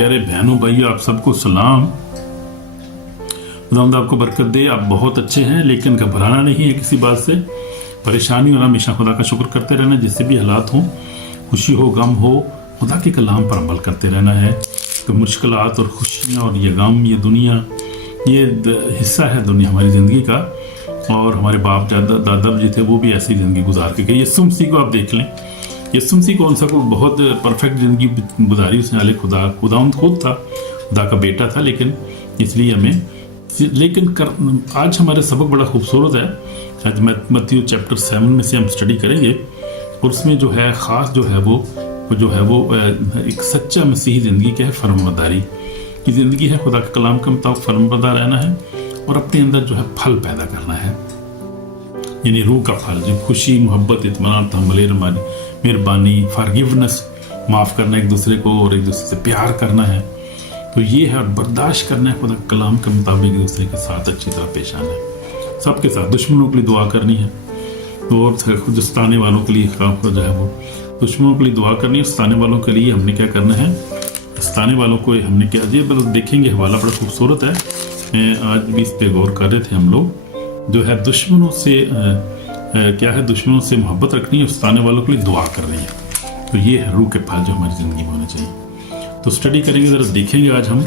प्यारे बहनों भाइयों, आप सबको सलाम। खुदावंद आपको बरकत दे। आप बहुत अच्छे हैं, लेकिन घबराना नहीं है किसी बात से, परेशानी और हमेशा खुदा का शुक्र करते रहना। जिससे भी हालात हों, खुशी हो गम हो, खुदा के कलाम पर अमल करते रहना है। तो मुश्किलात और खुशियाँ और ये गम, ये दुनिया, ये हिस्सा है दुनिया हमारी ज़िंदगी का। और हमारे बाप दादा जी थे, वो भी ऐसी ज़िंदगी गुजार के गए। यीशु मसीह को आप देख लें, यीशु मसीह कौन सा को बहुत परफेक्ट ज़िंदगी गुजारी उसने। हालांकि खुदावंद खुद था, खुदा का बेटा था, लेकिन इसलिए हमें आज हमारे सबक बड़ा खूबसूरत है। आज मत्ती चैप्टर 7 में से हम स्टडी करेंगे, और उसमें जो है ख़ास जो है वो एक सच्चा मसीही ज़िंदगी क्या है, फर्माबरदारी की ज़िंदगी है। खुदा के कलाम के मुताबिक फर्माबरदार रहना है और अपने अंदर जो है फल पैदा करना है, यानी रूह का फल, जो खुशी, मोहब्बत, इत्मीनान, तहम्मुल, मेहरबानी, फॉरगिवनेस, माफ़ करना एक दूसरे को और एक दूसरे से प्यार करना है। तो ये है, और बर्दाश्त करना है, खुदा के कलाम के मुताबिक एक दूसरे के साथ अच्छी तरह पेश आना है। सबके साथ दुश्मनों के लिए दुआ करनी है, और खुद सताने वालों के लिए जो है वो दुश्मनों के लिए दुआ करनी है। सताने वालों के लिए हमने क्या करना है, सताने वालों को हमने क्या, ये देखेंगे, हवाला बड़ा खूबसूरत है। आज भी इस पे गौर कर रहे थे हम लोग। जो है दुश्मनों से क्या है, दुश्मनों से मोहब्बत रखनी है, सताने वालों के लिए दुआ करनी है। तो ये है रूह के फल जो हमारी ज़िंदगी में होने चाहिए। तो स्टडी करेंगे, ज़रा देखेंगे, आज हम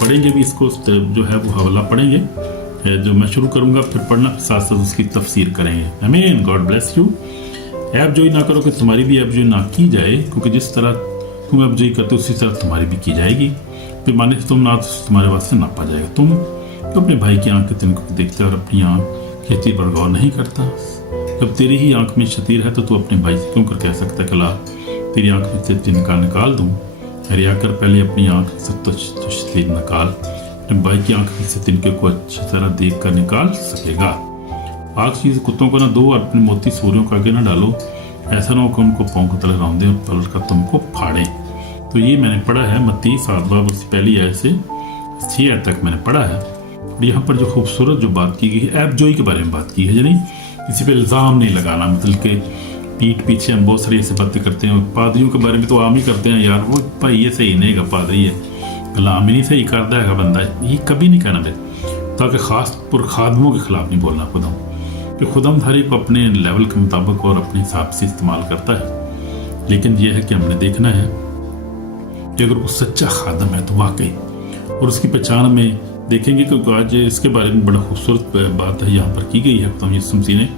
पढ़ेंगे भी इसको, जो है वो हवाला पढ़ेंगे जो मैं शुरू करूँगा, फिर पढ़ना, साथ साथ उसकी तफसीर करेंगे। आमीन। God bless you. ऐप जोई ना करो कि तुम्हारी भी ऐप जोई ना की जाए, क्योंकि जिस तरह तुम ऐप जोई करते हो उसी तरह तुम्हारी भी की जाएगी। पैमाने से तुम ना तो तुम्हारे वास्ते नापा जाएगा। तुम तो अपने भाई की आंख के तिनकों को देखते हो और अपनी आंख खेती पर गौर नहीं करता। जब तेरी ही आंख में शतीर है तो तू अपने भाई से क्यों कर कह सकता है, कला तेरी आंख में से तिनका निकाल दूं। हरिया कर पहले अपनी आंख से तो शतीर निकाल, अपने भाई की आंख में से तिनके को अच्छी तरह देख कर निकाल सकेगा। आग चीज कुत्तों को ना दो और अपने मोती सूर्यों का आगे ना डालो, ऐसा ना हो कि उनको पाँव को तले रौंदे और तल कर तुमको फाड़े। तो ये मैंने पढ़ा है मत्ती 7 बाब उससे पहली आयत से 6 आयत तक मैंने पढ़ा है। और यहाँ पर जो खूबसूरत जो बात की गई है, ऐप जोई के बारे में बात की है, यानी किसी पे इल्ज़ाम नहीं लगाना। मतलब कि पीठ पीछे हम बहुत सारी ऐसी बातें करते हैं। पादरियों के बारे में तो आम ही करते हैं, यार वो भाई ये सही नहीं है, पादरी है, कलाम ही नहीं सही करता है बंदा, ये कभी नहीं कहना दे, ताकि ख़ास पर खादमों के खिलाफ नहीं बोलना। कि खुदामधारी को अपने लेवल के मुताबिक और अपने हिसाब से इस्तेमाल करता है। लेकिन यह है कि हमने देखना है कि अगर वो सच्चा खादम है तो वाकई, और उसकी पहचान में देखेंगे, क्योंकि आज इसके बारे में बड़ा खूबसूरत बात है यहाँ पर की गई है। खुदा यीशु मसीह ने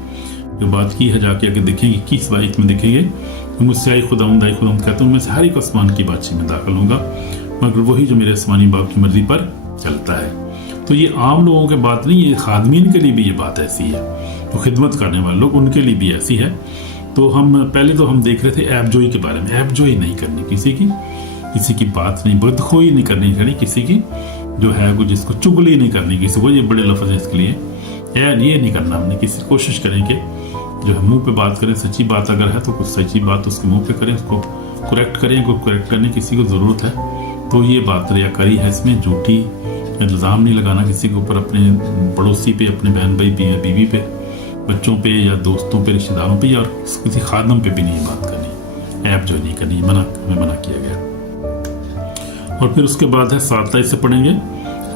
जो बात की है, जाके आगे देखेंगे 21 आयत में देखेंगे, मुझसे आई खुदावंद कहता हूँ मैं से हर एक आसमान की बादशाही में दाखिल होऊंगा, मगर वही जो मेरे आसमानी बाप की मर्जी पर चलता है। तो ये आम लोगों की बात नहीं, ये खादमीन के लिए भी ये बात ऐसी है, तो खिदमत करने वाले लोग उनके लिए भी ऐसी है। तो हम पहले तो हम देख रहे थे ऐप जोई के बारे में। ऐप जोई नहीं करनी किसी की बात नहीं, बदखोई नहीं करनी किसी की, जो है वो जिसको चुगली नहीं करनी किसी को, ये बड़े लफ्ज़ है इसके लिए। ये नहीं करना हमने, किसी कोशिश करें कि जो है मुंह पे बात करें, सच्ची बात अगर है तो कुछ सच्ची बात उसके मुंह पे करें, उसको करेक्ट करें, को करेक्ट करने किसी को ज़रूरत है। तो ये बात रियाकारी है इसमें, झूठी इल्ज़ाम नहीं लगाना किसी के ऊपर, अपने पड़ोसी पे, अपने बहन भाई बीवी पे, बच्चों पे या दोस्तों पे, रिश्तेदारों पे, या किसी खादम पे भी नहीं बात करनी, ऐप जो नहीं करनी, हमें मना किया गया। और फिर उसके बाद है 7 आयत से पढ़ेंगे,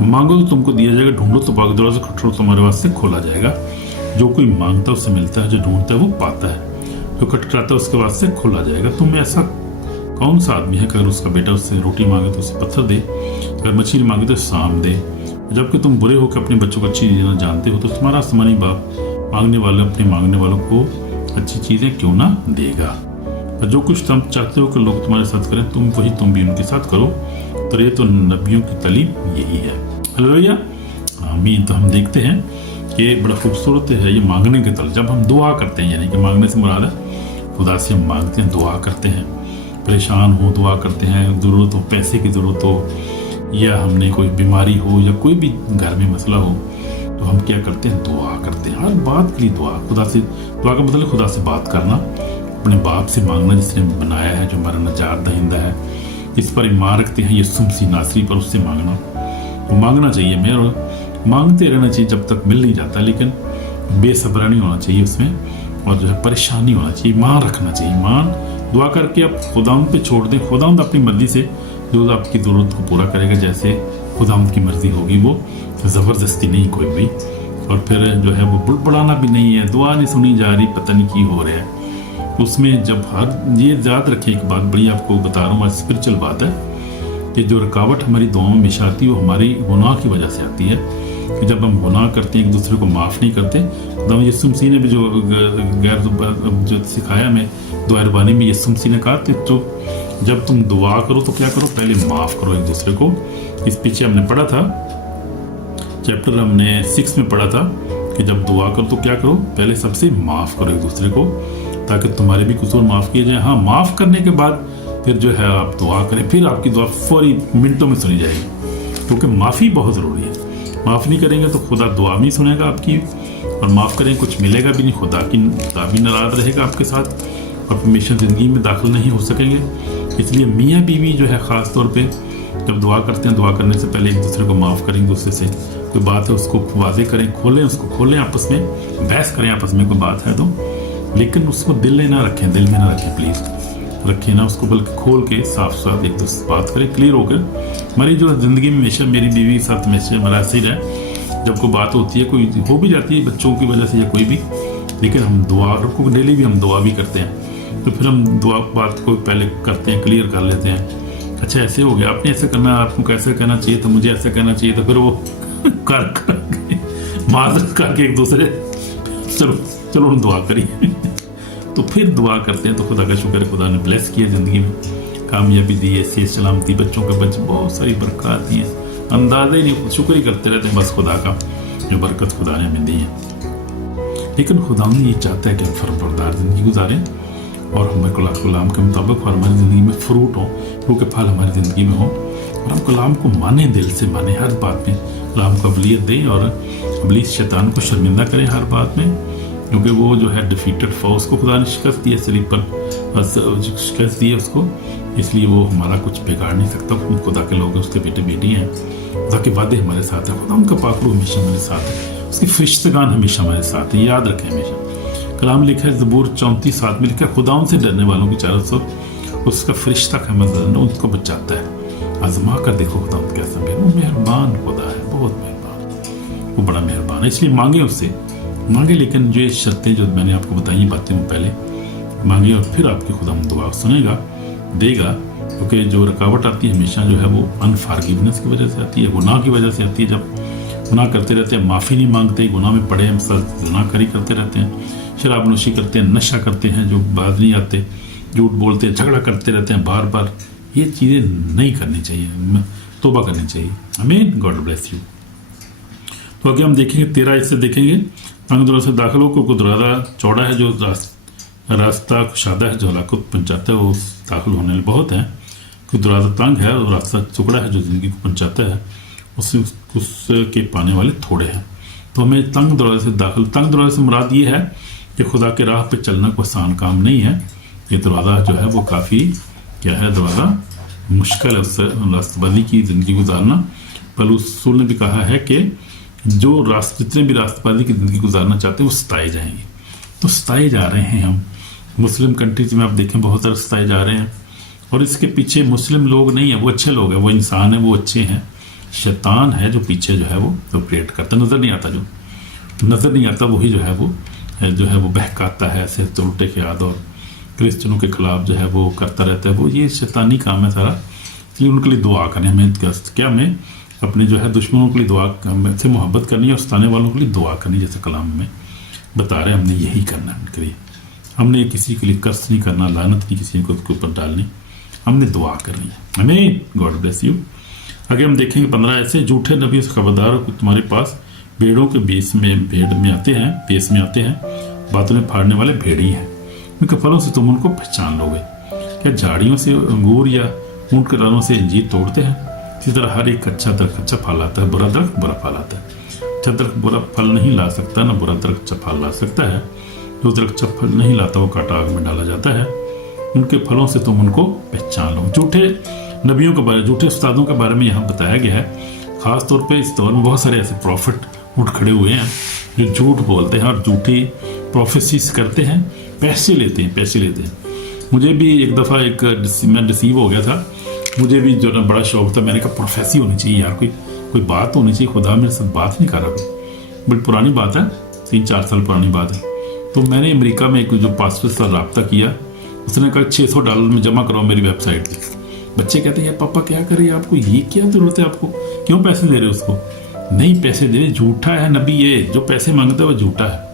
मांगो तो तुमको दिया जाएगा, ढूंढो तो पाओगे, दरवाजा खटखटाओ तो तुम्हारे वास्ते खोला जाएगा। जो कोई मांगता है उससे मिलता है, जो ढूंढता है वो पाता है, जो खटखटाता है उसके वास्ते खोला जाएगा। तुम ऐसा कौन सा आदमी है कि अगर उसका बेटा उससे रोटी मांगे तो उसे पत्थर दे, अगर मछली मांगे तो सांप दे। जबकि तुम बुरे होकर अपने बच्चों को अच्छी चीज़ें जानते हो, तो तुम्हारा आसमानी बाप अपने मांगने वालों को अच्छी चीज़ें क्यों ना देगा। और जो कुछ तुम चाहते हो कि लोग तुम्हारे साथ करें, तुम भी उनके साथ करो। तो ये तो नबियों की तालीम यही है। हालेलुया, आमीन। तो हम देखते हैं कि बड़ा खूबसूरत है ये मांगने के तल। जब हम दुआ करते हैं, यानी कि मांगने से मुराद है खुदा से हम मांगते हैं, दुआ करते हैं, परेशान हो दुआ करते हैं, ज़रूरत हो, पैसे की ज़रूरत हो, या हमने कोई बीमारी हो, या कोई भी घर में मसला हो, तो हम क्या करते हैं, दुआ करते हैं। हर बात के लिए दुआ, खुदा से दुआ का मतलब खुदा से बात करना, अपने बाप से मांगना जिसने बनाया है, जो हमारा नजात दहिंदा है, जिस पर ईमान रखते हैं, यीशु मसीह नासरी पर, उससे मांगना। तो मांगना चाहिए, मेरा मांगते रहना चाहिए जब तक मिल नहीं जाता, लेकिन बेसब्रा नहीं होना चाहिए उसमें, और जो है परेशानी होना चाहिए, ईमान रखना चाहिए। ईमान दुआ करके आप खुदावंद पे छोड़ दें, खुदावंद अपनी मर्जी से जो आपकी ज़रूरत को पूरा करेगा, जैसे खुदावंद की मर्ज़ी होगी, वो ज़बरदस्ती नहीं कोई भी। और फिर जो है वो बुड़बुड़ाना भी नहीं है, दुआ नहीं सुनी जा रही, पता नहीं की हो रहा है उसमें। जब हर ये याद रखें, एक बात बड़ी आपको बता रहा हूँ, आज स्पिरिचुअल बात है कि जो रुकावट हमारी दुआओं में हमेशा आती है वो हमारी गुनाह की वजह से आती है। कि जब हम गुनाह करते हैं, एक दूसरे को माफ़ नहीं करते। तो यीशु मसीह ने भी जो जो सिखाया हमें दुआ रबानी में, यीशु मसीह ने कहा तो जब तुम दुआ करो तो क्या करो, पहले माफ़ करो एक दूसरे को। इस पीछे हमने पढ़ा था, चैप्टर हमने 6 में पढ़ा था कि जब दुआ करो तो क्या करो, पहले सबसे माफ़ करो एक दूसरे को, ताकि तुम्हारे भी कसूर माफ़ किए जाए। हाँ, माफ़ करने के बाद फिर जो है आप दुआ करें, फिर आपकी दुआ फौरी मिनटों में सुनी जाएगी, क्योंकि माफ़ी बहुत ज़रूरी है। माफ़ नहीं करेंगे तो खुदा दुआ नहीं सुनेगा आपकी, और माफ़ करें कुछ मिलेगा भी नहीं, खुदा भी नाराज़ रहेगा आपके साथ, और हमेशा ज़िंदगी में दाखिल नहीं हो सकेंगे। इसलिए मियाँ बीवी जो है ख़ास तौर पे जब दुआ करते हैं, दुआ करने से पहले एक दूसरे को माफ़ करें, एक दूसरे से कोई बात है उसको वाजे करें, उसको खोलें आपस में, बहस करें आपस में, कोई बात है तो, लेकिन उसको दिल में ना रखें, प्लीज़ रखें ना उसको, बल्कि खोल के साफ साफ एक दूसरे से बात करें, क्लियर होकर। हमारी जो ज़िंदगी में हमेशा, मेरी बीवी के साथ हमेशा हमारा ऐसे ही रहे, जब कोई बात होती है, कोई हो भी जाती है बच्चों की वजह से या कोई भी, लेकिन हम दुआ को डेली भी हम दुआ भी करते हैं, तो फिर हम दुआ बात को पहले करते हैं, क्लियर कर लेते हैं। अच्छा ऐसे हो गया, आपने ऐसे करना, आपको कैसे कहना चाहिए था, मुझे ऐसे कहना चाहिए था, फिर वो करके माजरत करके एक दूसरे चलो हम दुआ करिए तो फिर दुआ करते हैं। तो खुदा का शुक्र है, खुदा ने ब्लेस किया, ज़िंदगी में कामयाबी दी है, सेहत सलामती, बच्चों के बच्चे, बहुत सारी बरकत दी है, अंदाजा ही नहीं, शुक्र ही करते रहते हैं बस खुदा का, जो बरकत खुदा ने हमें दी है। लेकिन खुदा ये चाहता है कि हम फर्मबरदार ज़िंदगी गुजारें और हमारे कलाम के मुताबिक, और हमारी ज़िंदगी में फ्रूट हो, क्योंकि फल हमारी ज़िंदगी में हो, और हम कलाम को माने, दिल से माने, हर बात में कलाम को कबूलियत दें, और इब्लीस शैतान को शर्मिंदा करें हर बात में, क्योंकि वो जो है डिफीटेड फो, उसको खुदा ने शिकस्त दी है, सलीब पर शिकस्त दी है उसको, इसलिए वो हमारा कुछ बिगाड़ नहीं सकता। खुदा के लोग उसके बेटे बेटी हैं, खुदा के वादे हमारे साथ है, खुदा उनका पाकरू हमेशा हमारे साथ है, उसके फरिश्तेगान हमेशा हमारे साथ है, याद रखें हमेशा। कलाम लिखा है ज़बूर 34:7 में लिखा है, खुदा उनसे डरने वालों की चारों तरफ उसका फरिश्ता खैमत उसको बचाता है। आजमा कर देखो खुदा कैसा मेहरबान खुदा है, बहुत मेहरबान, वो बड़ा मेहरबान है। इसलिए मांगे उससे, मांगे, लेकिन जो शर्तें जो मैंने आपको बताई बातें वो पहले मांगे, और फिर आपकी खुदा दुआ सुनेगा, देगा। क्योंकि जो रुकावट आती है हमेशा जो है वो अनफॉरगिवनेस की वजह से आती है, गुनाह की वजह से आती है। जब गुनाह करते रहते हैं, माफ़ी नहीं मांगते, गुनाह में पड़े हम गुनाहकारी करते रहते हैं, शराबनोशी करते हैं, नशा करते हैं, जो बात नहीं आते, झूठ बोलते हैं, झगड़ा करते रहते हैं बार बार, ये चीज़ें नहीं करनी चाहिए, तौबा करनी चाहिए। आमीन, गॉड ब्लेस यू। तो आगे हम देखेंगे 13 इससे देखेंगे, तंग दरवाजे से दाखिल हो, को दरवाज़ा चौड़ा है, जो रास्ता कुशादा है, जो हलाकत पहुँचाता है, वो दाखिल होने में बहुत है। कोई दरवाज़ा तंग है और रास्ता चौड़ा है, जो ज़िंदगी को पहुँचाता है, उसके पाने वाले थोड़े हैं। तो हमें तंग दरवाजे से दाखिल, तंग दरवाजे से मुराद ये है कि खुदा के राह पे चलना कोई आसान काम नहीं है। ये दरवाज़ा जो है वो काफ़ी क्या है, दरवाज़ा मुश्किल है, उससे रास्तबाजी की ज़िंदगी गुजारना। पलूस रसूल ने भी कहा है कि जो जितने भी रास्तबाजी की ज़िंदगी गुजारना चाहते हैं वो सताए जाएंगे। तो सताए जा रहे हैं हम, मुस्लिम कंट्रीज में आप देखें बहुत सारे सताए जा रहे हैं, और इसके पीछे मुस्लिम लोग नहीं है, वो अच्छे लोग हैं, वो इंसान है, वो अच्छे हैं। शैतान है जो पीछे जो है वो ऑपरेट करता, नज़र नहीं आता, जो नज़र नहीं आता वही जो है वो बहकाता है ऐसे उल्टे ख्याल, और क्रिश्चियनों के खिलाफ जो है वो करता रहता है। वो ये शैतानी काम है सारा। इसलिए उनके लिए दुआ करें, हमें क्या हमें अपने जो है दुश्मनों के लिए दुआ से मोहब्बत करनी है, और सताने वालों के लिए दुआ करनी, जैसे कलाम में बता रहे हैं, हमने यही करना है उनके लिए। हमने किसी के लिए कर्ज नहीं करना, लानत नहीं किसी को उसके ऊपर डालनी, हमने दुआ करनी है। हमें गॉड ब्लेस यू। आगे हम देखेंगे 15 ऐसे झूठे नबी से खबरदार हो, तुम्हारे पास भेड़ों के भेड़ में आते हैं, बातों में फाड़ने वाले भेड़ी हैं, उनके फलों से तुम उनको पहचान लोगे। क्या झाड़ियों से अंगूर या ऊंट के दानों से अंजीर तोड़ते हैं? इसी तरह हर एक अच्छा दरख्त अच्छा फल आता है, बुरा दरख्त बुरा फल आता है। अच्छा दरख्त बुरा फल नहीं ला सकता, ना बुरा दरख्त अच्छा फल ला सकता है। जो दरख्त अच्छा फल नहीं लाता वो काटा आग में डाला जाता है। उनके फलों से तुम उनको पहचान लो। झूठे नबियों के बारे, झूठे उस्तादों के बारे में यहाँ बताया गया है। ख़ास तौर पे इस दौर में बहुत सारे ऐसे प्रॉफिट उठ खड़े हुए हैं जो झूठ बोलते हैं और झूठी प्रोफेसीज करते हैं, पैसे लेते हैं। मुझे भी एक दफ़ा मैं डिसीव हो गया था मुझे भी जो ना बड़ा शौक था, मैंने कहा प्रोफेसी होनी चाहिए यार, कोई बात होनी चाहिए, खुदा मेरे साथ बात नहीं कर रहा कोई। बड़ी पुरानी बात है, 3-4 साल पुरानी बात है। तो मैंने अमेरिका में एक जो पास्टर से रब्ता किया, उसने कहा $600 में जमा कराओ मेरी वेबसाइट पे। बच्चे कहते हैं यार पापा क्या करे आपको, ये क्या जरूरत है आपको, क्यों पैसे दे रहे हो उसको? नहीं पैसे दे रहे, झूठा है नबी, ये जो पैसे मांगता है वो झूठा है।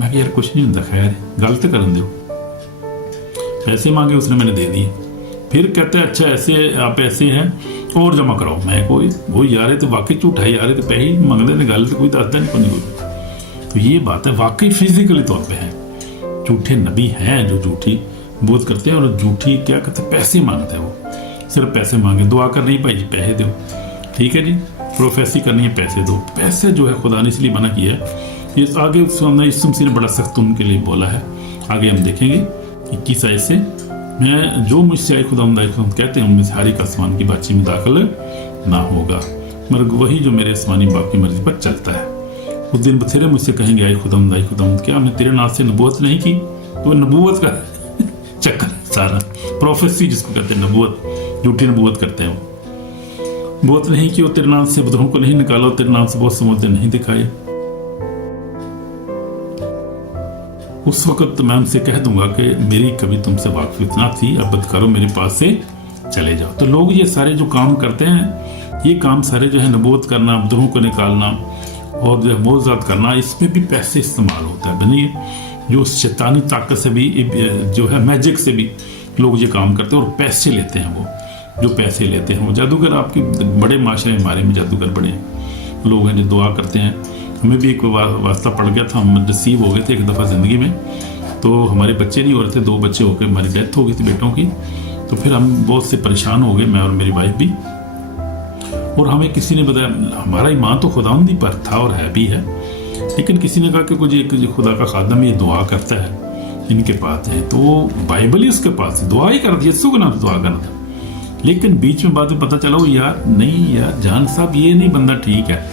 मैं कहा यार कुछ नहीं होता, खैर गलत कर दो। पैसे मांगे उसने, मैंने दे दिए। फिर कहते हैं अच्छा ऐसे आप ऐसे हैं और जमा कराओ। मैं कोई वो यार तो वाकई झूठा है यार, तो पैसे ही मंगते ने, गल तो कोई दसता नहीं कोई। तो ये बात है, वाकई फिजिकली तौर पे है झूठे नबी हैं जो झूठी बोध करते हैं और झूठी क्या कहते हैं पैसे मांगते हैं। वो सिर्फ पैसे मांगे, दुआ करनी भाई जी पैसे दो, ठीक है जी, प्रोफेसी करनी है पैसे दो। पैसे जो है खुदा ने इसलिए मना किया है, ये आगे यीशु मसीह ने बड़ा सख्त उनके लिए बोला है। आगे हम देखेंगे 21 आयत से, मैं जो मुझसे आए खुदा कहते हैं उनमें से हर एक आसमान की बातचीत में दाखिल ना होगा, मगर वही जो मेरे आसमानी बाप की मर्जी पर चलता है। उस दिन बथेरे मुझसे कहेंगे आए खुदा क्या मैं तेरे नाम से नबूवत नहीं की? तो नबूवत का चक्कर सारा, प्रोफेसी जिसको कहते हैं नबूवत, झूठी नबूवत करते हैं वो। नबूवत नहीं की, वो तेरे नाम से बदरों को नहीं निकाला, तेरे नाम से बहुत समुद्र नहीं दिखाए। उस वक्त मैं उनसे कह दूंगा कि मेरी कभी तुमसे वाकिफ ना थी, अब बदकारो मेरे पास से चले जाओ। तो लोग ये सारे जो काम करते हैं, ये काम सारे जो है नबूवत करना, बदरों को निकालना और जो है मोज़ात करना, इसमें भी पैसे इस्तेमाल होता है। बनी जो शैतानी ताकत से भी जो है मैजिक से भी लोग ये काम करते हैं और पैसे लेते हैं। वो जो पैसे लेते हैं वो जादूगर, आपके बड़े माशरे हमारे में जादूगर बड़े लोग हैं जो दुआ करते हैं। हमें भी एक वास्ता पड़ गया था, हम रिसीव हो गए थे एक दफ़ा ज़िंदगी में, तो हमारे बच्चे नहीं हो रहे थे, 2 बच्चे हो गए, हमारी डेथ हो गई थी बेटों की। तो फिर हम बहुत से परेशान हो गए, मैं और मेरी वाइफ भी। और हमें किसी ने बताया, हमारा ईमान तो खुदावंदी पर था और है भी है, लेकिन किसी ने कहा कि कुछ एक खुदा का खादम ये दुआ करता है, इनके पास है, तो बाइबल ही उसके पास है, दुआ ही कर रहा, यीशु के नाम से दुआ कर रहा था। लेकिन बीच में बाद में पता चला वो यार नहीं यार जान साहब, ये नहीं बंदा ठीक है,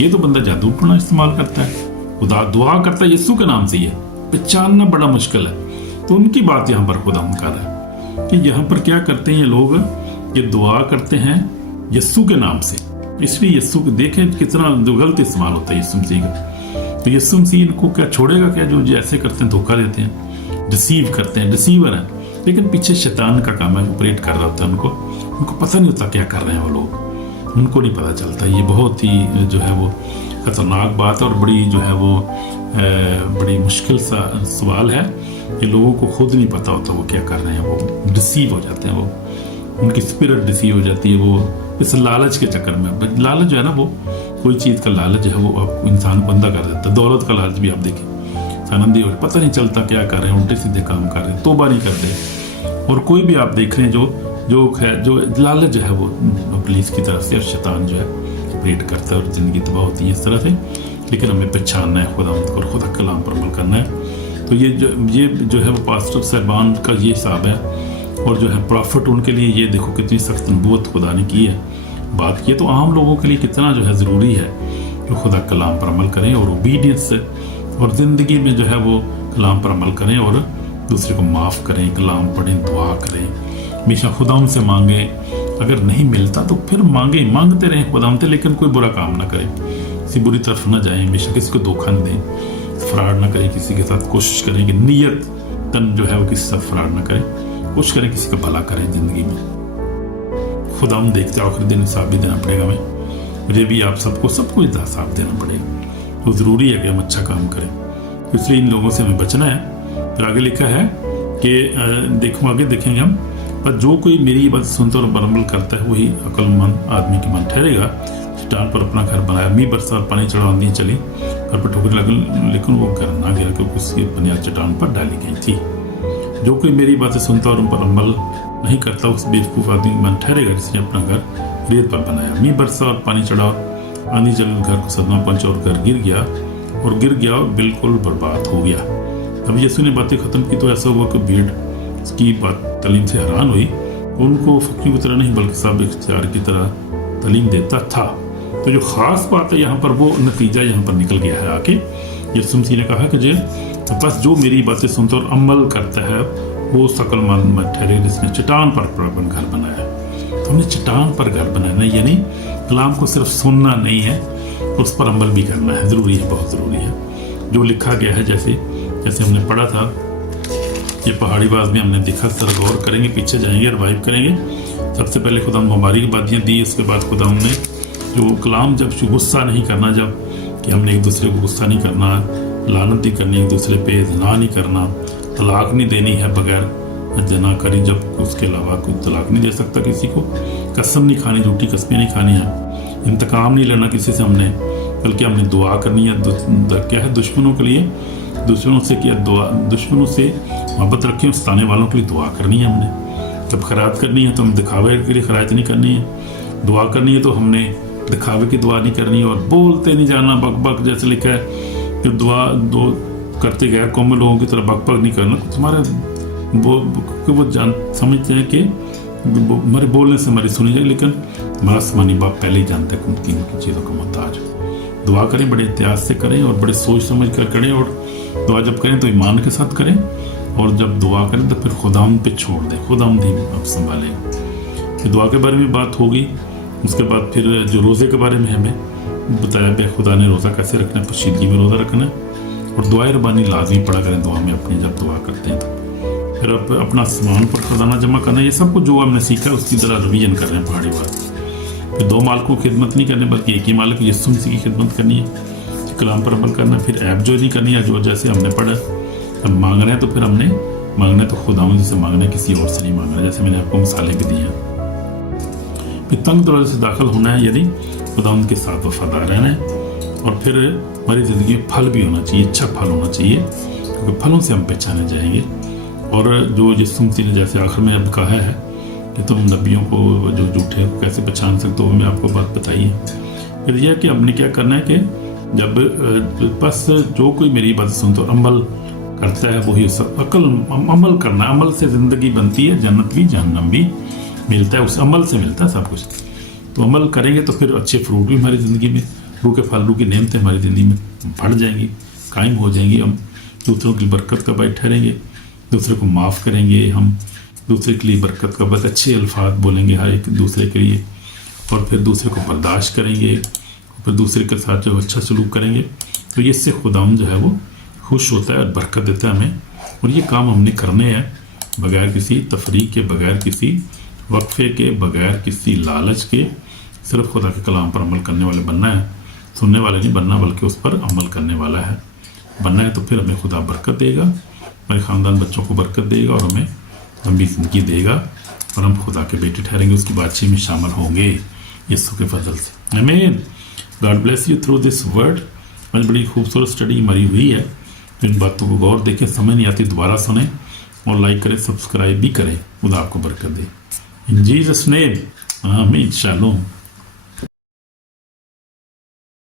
ये तो बंदा जादू टोना इस्तेमाल करता है, खुदा दुआ करता है यीशु के नाम से, ये पहचानना बड़ा मुश्किल है। तो उनकी बात यहाँ पर खुदा कर रहा है कि यहाँ पर क्या करते हैं ये लोग, ये दुआ करते हैं यीशु के नाम से। इसलिए यीशु को देखें कितना गलत इस्तेमाल होता है यीशु मसीह का। तो यीशु मसीह इनको क्या छोड़ेगा क्या, जो ऐसे करते हैं, धोखा देते हैं, डिसीव करते हैं, डिसीवर हैं। लेकिन पीछे शैतान का काम है, ऑपरेट कर रहा होता है। उनको पता नहीं होता क्या कर रहे हैं वो लोग, उनको नहीं पता चलता। ये बहुत ही जो है वो खतरनाक बात है और बड़ी जो है वो बड़ी मुश्किल सा सवाल है कि लोगों को खुद नहीं पता होता वो क्या कर रहे हैं, वो डिसीव हो जाते हैं, वो उनकी स्पिरिट डिसीव हो जाती है। वो इस लालच के चक्कर में, लालच जो है ना, वो कोई चीज़ का लालच जो है वो आपको इंसान को अंधा कर देता है। दौलत का लालच भी आप देखें, आनंदी हो, पता नहीं चलता क्या कर रहे हैं, उल्टे सीधे काम कर रहे हैं, तौबा नहीं करते। और कोई भी आप देख रहे हैं जो लालच जो है वो पुलिस की तरफ से और शैतान जो है ऑपरेट करता है और ज़िंदगी तबाह होती है इस तरह से। लेकिन हमें पहचानना है खुदा और खुदा कलाम पर अमल करना है। तो ये जो है वो पास्टर साहबान का ये हिसाब है। और जो है प्रॉफिट उनके लिए, ये देखो कितनी सख्त नबूवत खुदा ने की है, बात की है। तो आम लोगों के लिए कितना जो है ज़रूरी है कि खुदा कलाम पर अमल करें और ओबीडियंस से, और ज़िंदगी में जो है वो कलाम पर अमल करें और दूसरे को माफ़ करें, कलाम पढ़ें, दुआ करें, हमेशा खुदा उनसे मांगे। अगर नहीं मिलता तो फिर मांगते रहें खुदा उनसे, लेकिन कोई बुरा काम ना करें, किसी बुरी तरफ ना जाएं, हमेशा किसी को धोखा न दें, फ्रॉड ना करें किसी के साथ। कोशिश करें कि नियत तन जो है वो किसी के साथ फ्रॉड ना करें, कोशिश करें किसी का भला करें ज़िंदगी में। खुदा हम देखते आखिरी दिन हिसाब भी देना पड़ेगा हमें, मुझे भी, आप सबको हिसाब देना पड़ेगा। तो ज़रूरी है कि हम अच्छा काम करें, इसलिए इन लोगों से हमें बचना है। फिर आगे लिखा है कि देखो आगे देखेंगे हम, पर जो कोई मेरी बात सुनता और अमल करता है वही अक्लमंद आदमी की मन ठहरेगा। चट्टान पर अपना घर बनाया, मींह बरसा, पानी चढ़ा, आंधी चली, घर पर ठोकर लगी, लेकिन वो घर ना गिरा क्योंकि उसकी बुनियाद चट्टान पर डाली गई थी। जो कोई मेरी बातें सुनता और उन पर अमल नहीं करता उस बेवकूफ़ आदमी की मन ठहरेगा जिसने अपना घर रेत पर बनाया। मींह बरसा और पानी चढ़ा, आंधी चली, घर को सदमा पहुंचा और घर गिर गया और बिल्कुल बर्बाद हो गया। अब यीशु ने बातें खत्म की तो ऐसा हुआ कि भीड़ उसकी बात तालीम से हैरान हुई। उनको फकीर की तरह नहीं बल्कि साहब इख्तियार की तरह तालीम देता था। तो जो ख़ास बात है यहाँ पर, वो नतीजा यहाँ पर निकल गया है आके। यीशु मसीह ने कहा कि बस जो मेरी बातें सुनता और अमल करता है वो शकलमंद मत ठहरे जिसने चट्टान पर अपन घर बनाया। तो हमने चट्टान पर घर बनाना है, यानी कलाम को सिर्फ सुनना नहीं है, उस पर अमल भी करना है, ज़रूरी है, बहुत ज़रूरी है। जो लिखा गया है, जैसे जैसे हमने पढ़ा था, ये पहाड़ी बाज में हमने देखा, सर गौर करेंगे, पीछे जाएंगे, रिवाइव करेंगे। सबसे पहले खुदा मुबारक की बातियाँ दी, उसके बाद खुदा ने जो कलाम, जब गुस्सा नहीं करना, जब कि हमने एक दूसरे को गुस्सा नहीं करना, लानत नहीं करनी एक दूसरे पे, ज़िना नहीं करना, तलाक नहीं देनी है बगैर जना करी, जब उसके अलावा कोई तलाक नहीं दे सकता किसी को, कसम नहीं खानी, झूठी कसमें नहीं खानी है, इंतकाम नहीं लेना किसी से हमने, बल्कि हमने दुआ करनी है। क्या है, दुश्मनों के लिए, दुश्मनों से किया दुआ, दुश्मनों से मोहब्बत रखें, सताने वालों के लिए दुआ करनी है हमने। जब खैरात करनी है तो हम दिखावे के लिए खैरात नहीं करनी है, दुआ करनी है तो हमने दिखावे की दुआ नहीं करनी है, और बोलते नहीं जाना बक बक, जैसे लिखा है कि दुआ दो करते गए कौम लोगों की तरह बक बक नहीं करना। तुम्हारे वो जान समझते हैं कि हमारे बोलने से हमारी सुनी जाए, लेकिन हमारा आसमानी बाप पहले ही जानते हैं उनकी चीज़ों का मोहताज। दुआ करें, बड़े एहतियात से करें और बड़े सोच समझ कर करें, और दुआ जब करें तो ईमान के साथ करें, और जब दुआ करें तो फिर खुदावंद पे छोड़ दें, खुदावंद ही आप संभालें। फिर दुआ के बारे में बात होगी, उसके बाद फिर जो रोज़े के बारे में हमें बताया गया, खुदा ने रोज़ा कैसे रखना है, पोशीदगी में रोज़ा रखना है, और दुआए रबानी लाजमी पढ़ा करें दुआ में अपनी, जब दुआ करते हैं तो फिर अपना सामान पर खजाना जमा करना। ये सब कुछ जो हमने सीखा है उसकी तरह रिवीजन कर रहे हैं पहाड़ी बात। फिर दो मालिकों की खिदमत नहीं करनी, बल्कि एक ही मालिक यीशु मसीह की खिदमत करनी है, कलाम पर अमल करना है। फिर ऐप जो नहीं करनी है, जो जैसे हमने पढ़ा, हम मांग रहे हैं तो फिर हमने मांगना है तो खुदावंद से मांगना है, किसी और से नहीं मांगना, जैसे मैंने आपको मिसालें भी दी हैं। फिर तंग दरवाजे से दाखिल होना है, यदि खुदावंद के साथ वफादार रहना है, और फिर हमारी ज़िंदगी में फल भी होना चाहिए, अच्छा फल होना चाहिए, क्योंकि फलों से हम पहचाने जाएंगे। और जो यीशु मसीह ने जैसे आखिर में अब कहा है कि तुम नबियों को जो झूठे को कैसे पहचान सकते हो, मैं आपको बात बताई है। फिर यह कि हमने क्या करना है कि जब बस जो कोई मेरी बात सुन तो अमल करता है, वही अमल करना, अमल से ज़िंदगी बनती है, जन्नत भी जहन्नम भी मिलता है, उस अमल से मिलता है सब कुछ। तो अमल करेंगे तो फिर अच्छे फ्रूट भी हमारी ज़िंदगी में, रूह के फल, रूह की नेमतें हमारी ज़िंदगी में बढ़ जाएंगी, कायम हो जाएंगी। हम दूसरों की बरकत का बाई ठहरेंगे, दूसरे को माफ़ करेंगे, हम दूसरे के लिए बरकत का बहुत अच्छे अल्फाज बोलेंगे हर एक दूसरे के लिए, और फिर दूसरे को बर्दाश्त करेंगे, फिर दूसरे के साथ जो अच्छा सलूक करेंगे, तो इससे खुदावंद जो है वो खुश होता है और बरकत देता है हमें। और ये काम हमने करने हैं बगैर किसी तफरीक के, बगैर किसी वक्फे के, बगैर किसी लालच के, सिर्फ खुदा के कलाम पर अमल करने वाले बनना है, सुनने वाले नहीं बनना, बल्कि उस पर अमल करने वाला है बनना है। तो फिर हमें खुदा बरकत देगा, हमारे ख़ानदान बच्चों को बरकत देगा, और हमें लंबी ज़िंदगी देगा, और हम खुदा के बेटे ठहरेंगे, उसकी बातचीत में शामिल होंगे यीशु के फजल से। आमीन। God bless you through this word. आज बड़ी खूबसूरत स्टडी मरी हुई है, इन बातों को गौर देखें, समझ नहीं आती दोबारा सुने, और लाइक करें, सब्सक्राइब भी करें। खुदा आपको बरकत दे। इन जीसस नेम, आमीन। शालोम।